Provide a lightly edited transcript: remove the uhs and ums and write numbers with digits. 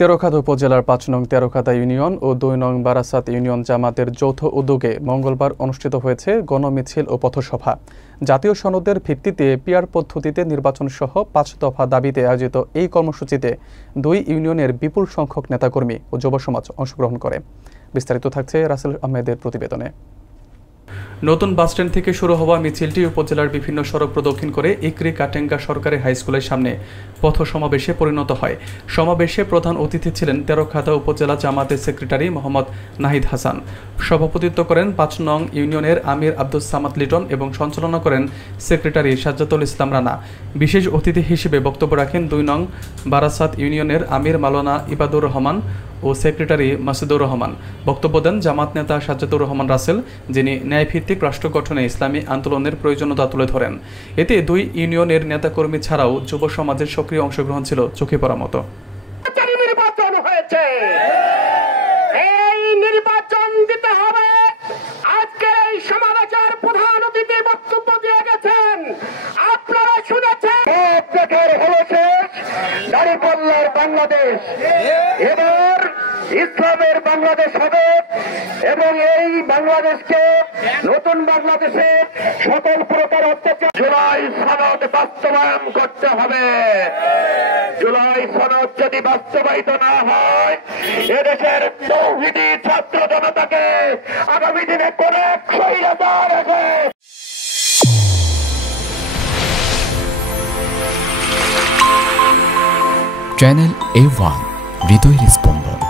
তেরখাদা উপজেলার ৫ নং তেরখাদা ইউনিয়ন ও ২ নং বারাসাত ইউনিয়ন জামাতের যৌথ উদ্যোগে মঙ্গলবার অনুষ্ঠিত হয়েছে গণমিছিল ও পথসভা। জাতীয় সনদের ভিত্তিতে পিআর পদ্ধতিতে নির্বাচন সহ ৫ দফা দাবিতে আয়োজিত এই কর্মসূচিতে ২ ইউনিয়নের বিপুল সংখ্যক নেতাকর্মী ও যুব সমাজ অংশগ্রহণ করে। বিস্তারিত থাকছে রাসেল আহমেদের প্রতিবেদনে। নতুন বাসস্ট্যান্ড থেকে শুরু হওয়া মিছিলটি উপজেলার বিভিন্ন সড়ক প্রদক্ষিণ করে ইকরি কাটেঙ্গা সরকারি হাইস্কুলের সামনে পথ সমাবেশে পরিণত হয়। সমাবেশে প্রধান অতিথি ছিলেন তেরখাদা উপজেলা জামাতের সেক্রেটারি মোহাম্মদ নাহিদ হাসান। সভাপতিত্ব করেন ৫ নং ইউনিয়নের আমির আব্দুস সামাদ লিটন এবং সঞ্চালনা করেন সেক্রেটারি সাজ্জাতুল ইসলাম রানা। বিশেষ অতিথি হিসেবে বক্তব্য রাখেন ২ নং বারাসাত ইউনিয়নের আমির মাওলানা ইবাদুর রহমান ও সেক্রেটারি মাসুদুর রহমান। বক্তব্য দেন জামাত নেতা সাজ্জাতুর রহমান রাসেল, যিনি ন্যায়ভিত্তিক রাষ্ট্র গঠনে ইসলামী আন্দোলনের প্রয়োজনীয়তা তুলে ধরেন। এতে ২ ইউনিয়নের নেতাকর্মী ছাড়াও যুব সমাজের সক্রিয় অংশগ্রহণ ছিল চোখে পড়ার মতো। বাংলাদেশ এবার ইসলামের বাংলাদেশ হবে এবং এই বাংলাদেশকে নতুন বাংলাদেশে সকল প্রকার অত্যাচার জুলাই সনদ বাস্তবায়ন করতে হবে। জুলাই সনদ যদি বাস্তবায়িত না হয় এদেশের তৌহিদি ছাত্র জনতাকে আগামী দিনে কোন স্বৈরাচার হবে। চ্যানেল A1 হৃদয়ের স্পন্দন।